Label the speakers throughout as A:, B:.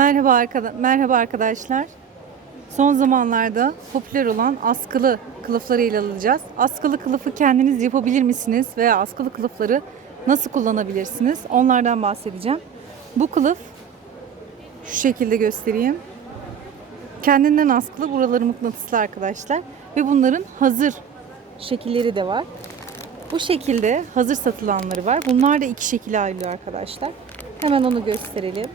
A: Merhaba, arkada merhaba arkadaşlar. Son zamanlarda popüler olan askılı kılıfları ile alacağız. Askılı kılıfı kendiniz yapabilir misiniz veya askılı kılıfları nasıl kullanabilirsiniz? Onlardan bahsedeceğim. Bu kılıf şu şekilde göstereyim. Kendinden askılı buraları mıknatıslı arkadaşlar ve bunların hazır şekilleri de var. Bu şekilde hazır satılanları var. Bunlar da iki şekilde ayrılıyor arkadaşlar. Hemen onu gösterelim.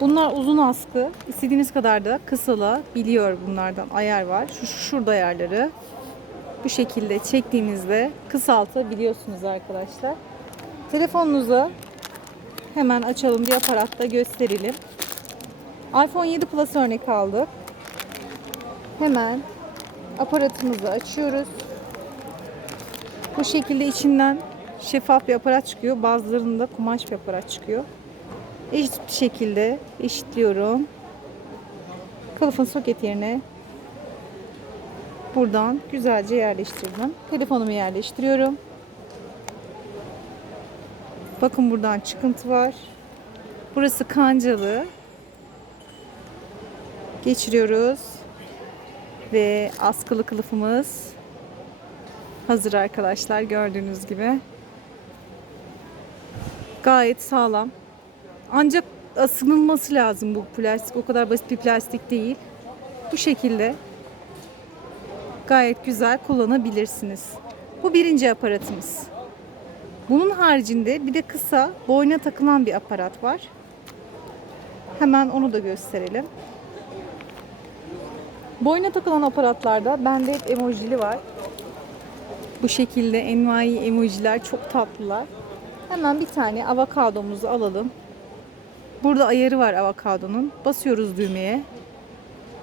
A: Bunlar uzun askı. İstediğiniz kadar da kısalabiliyor bunlardan. Ayar var. Şu, şu şurada ayarları. Bu şekilde çektiğinizde kısaltabiliyorsunuz arkadaşlar. Telefonunuza hemen açalım bir aparatta gösterelim. iPhone 7 Plus örnek aldık. Hemen aparatımızı açıyoruz. Bu şekilde içinden şeffaf bir aparat çıkıyor. Bazılarında kumaş bir aparat çıkıyor. Eşit bir şekilde eşitliyorum. Kılıfın soket yerine buradan güzelce yerleştirdim. Telefonumu yerleştiriyorum. Bakın buradan çıkıntı var. Burası kancalı. Geçiriyoruz. Ve askılı kılıfımız hazır arkadaşlar gördüğünüz gibi. Gayet sağlam. Ancak asılılması lazım bu plastik. O kadar basit bir plastik değil. Bu şekilde gayet güzel kullanabilirsiniz. Bu birinci aparatımız. Bunun haricinde bir de kısa boyna takılan bir aparat var. Hemen onu da gösterelim. Boyna takılan aparatlarda bende hep emojili var. Bu şekilde envai emojiler çok tatlılar. Hemen bir tane avokadomuzu alalım. Burada ayarı var avokadonun. Basıyoruz düğmeye.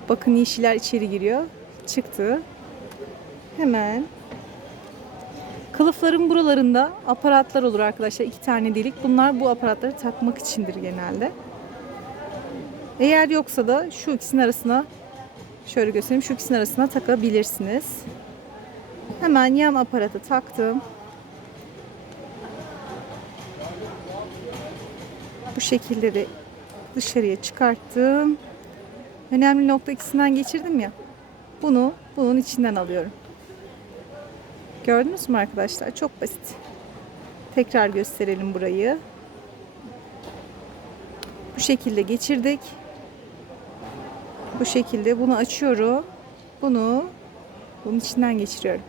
A: Bakın yeşiller içeri giriyor. Çıktı. Hemen kılıfların buralarında aparatlar olur arkadaşlar. iki tane delik. Bunlar bu aparatları takmak içindir genelde. Eğer yoksa da şu ikisinin arasına şöyle göstereyim. Şu ikisinin arasına takabilirsiniz. Hemen yan aparatı taktım. Şekilde de dışarıya çıkarttım. Önemli nokta ikisinden geçirdim ya. Bunu bunun içinden alıyorum. Gördünüz mü arkadaşlar? Çok basit. Tekrar gösterelim burayı. Bu şekilde geçirdik. Bu şekilde bunu açıyorum. Bunu bunun içinden geçiriyorum.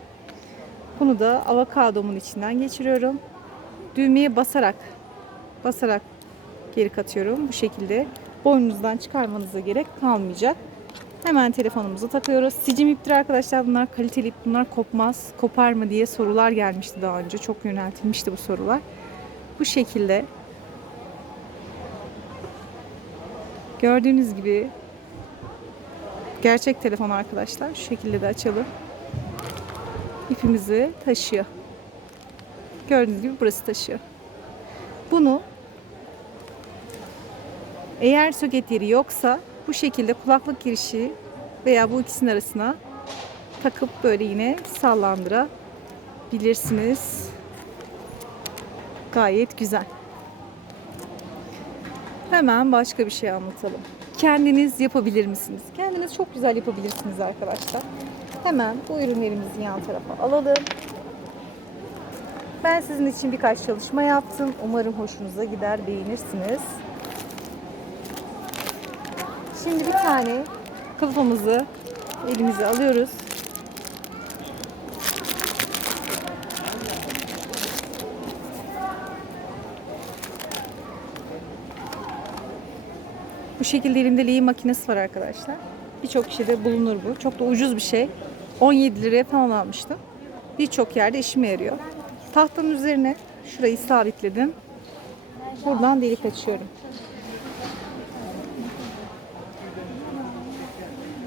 A: Bunu da avokadomun içinden geçiriyorum. Düğmeye basarak basarak geri katıyorum. Bu şekilde boynunuzdan çıkarmanıza gerek kalmayacak. Hemen telefonumuzu takıyoruz. Sicim iptir arkadaşlar. Bunlar kaliteli ip. Bunlar kopmaz. Kopar mı diye sorular gelmişti daha önce. Çok yöneltilmişti bu sorular. Bu şekilde gördüğünüz gibi gerçek telefon arkadaşlar. Şu şekilde de açalım. İpimizi taşıyor. Gördüğünüz gibi burası taşıyor. Bunu eğer soket yeri yoksa bu şekilde kulaklık girişi veya bu ikisinin arasına takıp böyle yine sallandırabilirsiniz. Gayet güzel. Hemen başka bir şey anlatalım. Kendiniz yapabilir misiniz? Kendiniz çok güzel yapabilirsiniz arkadaşlar. Hemen bu ürünlerimizi yan tarafa alalım. Ben sizin için birkaç çalışma yaptım. Umarım hoşunuza gider, beğenirsiniz. Şimdi bir tane kılıfımızı elimize alıyoruz. Bu şekilde elimde lehim makinesi var arkadaşlar. Birçok kişide bulunur bu. Çok da ucuz bir şey. 17 liraya falan almıştım. Birçok yerde işime yarıyor. Tahtanın üzerine şurayı sabitledim. Buradan delik açıyorum.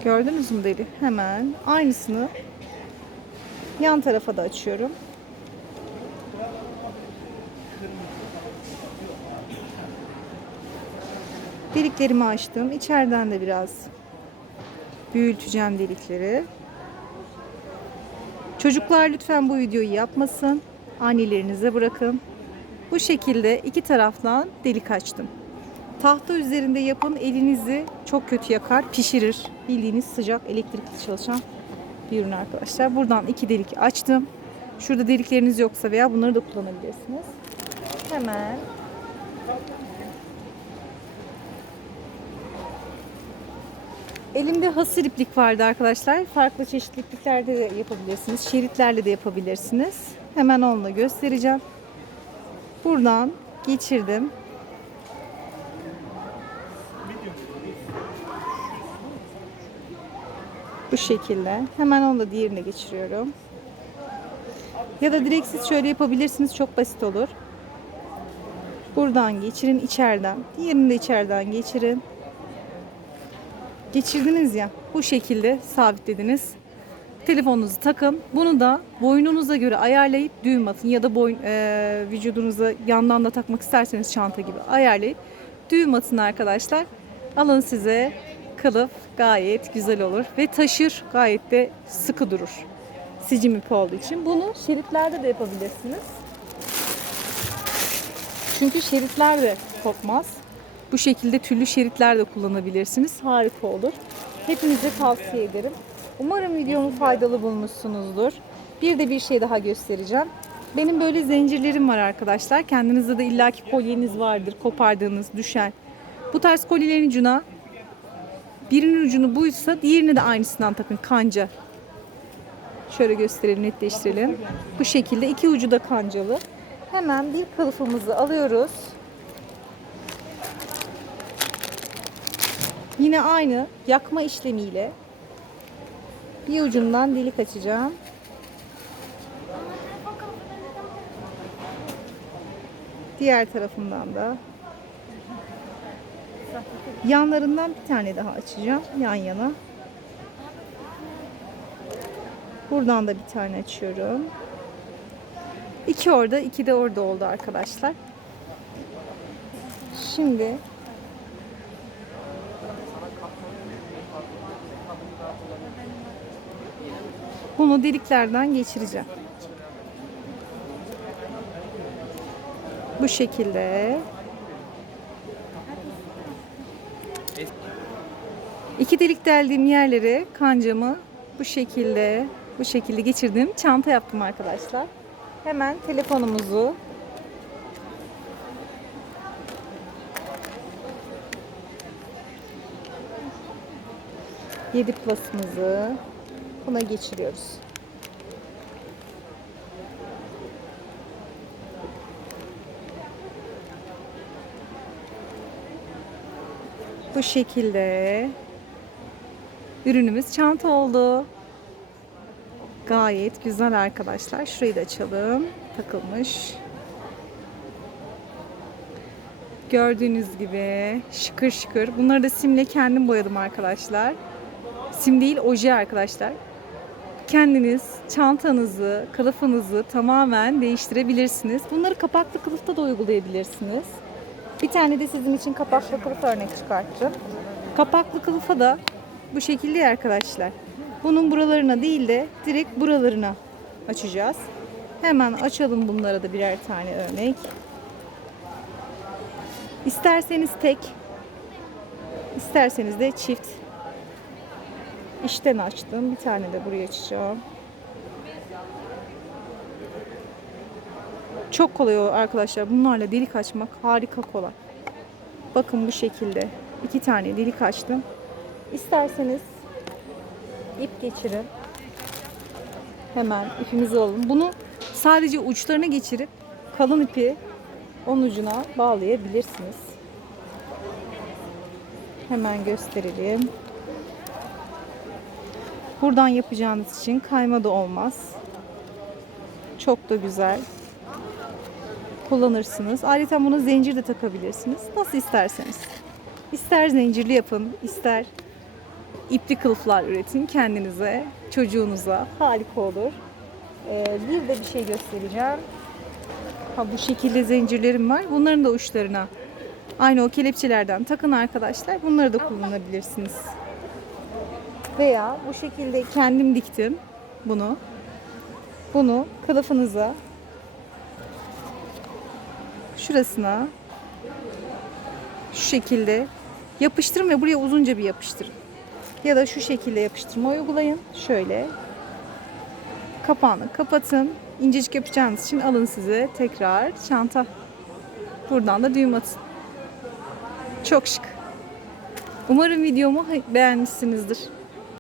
A: Gördünüz mü deli? Hemen aynısını yan tarafa da açıyorum. Deliklerimi açtım. İçeriden de biraz büyüteceğim delikleri. Çocuklar lütfen bu videoyu yapmasın. Annelerinize bırakın. Bu şekilde iki taraftan delik açtım. Tahta üzerinde yapın elinizi çok kötü yakar, pişirir. Bildiğiniz sıcak elektrikli çalışan bir ürün arkadaşlar. Buradan iki delik açtım. Şurada delikleriniz yoksa veya bunları da kullanabilirsiniz. Hemen Elimde hasır iplik vardı arkadaşlar. Farklı çeşitli ipliklerde de yapabilirsiniz. Şeritlerle de yapabilirsiniz. Hemen onunla göstereceğim. Buradan geçirdim. Bu şekilde. Hemen onu da diğerine geçiriyorum. Ya da direkt siz şöyle yapabilirsiniz. Çok basit olur. Buradan geçirin içeriden. Diğerini de içeriden geçirin. Geçirdiniz ya. Bu şekilde sabitlediniz. Telefonunuzu takın. Bunu da boynunuza göre ayarlayıp düğüm atın ya da boyun e, vücudunuza yandan da takmak isterseniz çanta gibi ayarlayıp düğüm atın arkadaşlar. Alın size kılıf gayet güzel olur ve taşır gayet de sıkı durur. Sicim ipi olduğu için. Bunu şeritlerde de yapabilirsiniz. Çünkü şeritler de kopmaz. Bu şekilde tüllü şeritler de kullanabilirsiniz. Harika olur. Hepinize tavsiye ederim. Umarım videomu faydalı bulmuşsunuzdur. Bir de bir şey daha göstereceğim. Benim böyle zincirlerim var arkadaşlar. Kendinizde de illaki kolyeniz vardır. Kopardığınız, düşen. Bu tarz kolyelerin ucuna birinin ucunu buysa diğerini de aynısından takın. Kanca. Şöyle gösterelim, netleştirelim. Bu şekilde iki ucu da kancalı. Hemen bir kılıfımızı alıyoruz. Yine aynı yakma işlemiyle bir ucundan delik açacağım. Diğer tarafından da yanlarından bir tane daha açacağım yan yana. Buradan da bir tane açıyorum. İki orada, iki de orada oldu arkadaşlar. Şimdi Bunu deliklerden geçireceğim. Bu şekilde. İki delik deldiğim yerlere kancamı bu şekilde bu şekilde geçirdim. Çanta yaptım arkadaşlar. Hemen telefonumuzu yedi plus'ımızı buna geçiriyoruz. Bu şekilde ürünümüz çanta oldu. Gayet güzel arkadaşlar. Şurayı da açalım. Takılmış. Gördüğünüz gibi şıkır şıkır. Bunları da simle kendim boyadım arkadaşlar. Sim değil oje arkadaşlar. Kendiniz çantanızı, kılıfınızı tamamen değiştirebilirsiniz. Bunları kapaklı kılıfta da uygulayabilirsiniz. Bir tane de sizin için kapaklı kılıf örnek çıkarttım. Kapaklı kılıfa da bu şekilde arkadaşlar. Bunun buralarına değil de direkt buralarına açacağız. Hemen açalım bunlara da birer tane örnek. İsterseniz tek, isterseniz de çift. İşten açtım. Bir tane de buraya açacağım. Çok kolay o arkadaşlar. Bunlarla delik açmak harika kolay. Bakın bu şekilde. iki tane delik açtım. İsterseniz ip geçirin. Hemen ipimizi alın. Bunu sadece uçlarına geçirip kalın ipi onun ucuna bağlayabilirsiniz. Hemen gösterelim. Buradan yapacağınız için kayma da olmaz. Çok da güzel. Kullanırsınız. Ayrıca buna zincir de takabilirsiniz. Nasıl isterseniz. İster zincirli yapın, ister ipli kılıflar üretin kendinize, çocuğunuza. Harika olur. Ee, bir de bir şey göstereceğim. Ha bu şekilde zincirlerim var. Bunların da uçlarına aynı o kelepçelerden takın arkadaşlar. Bunları da kullanabilirsiniz. Veya bu şekilde kendim diktim bunu. Bunu kılıfınıza şurasına Şu şekilde yapıştırın ve buraya uzunca bir yapıştırın. Ya da şu şekilde yapıştırma uygulayın. Şöyle. Kapağını kapatın. İncecik yapacağınız için alın size tekrar çanta. Buradan da düğüm atın. Çok şık. Umarım videomu beğenmişsinizdir.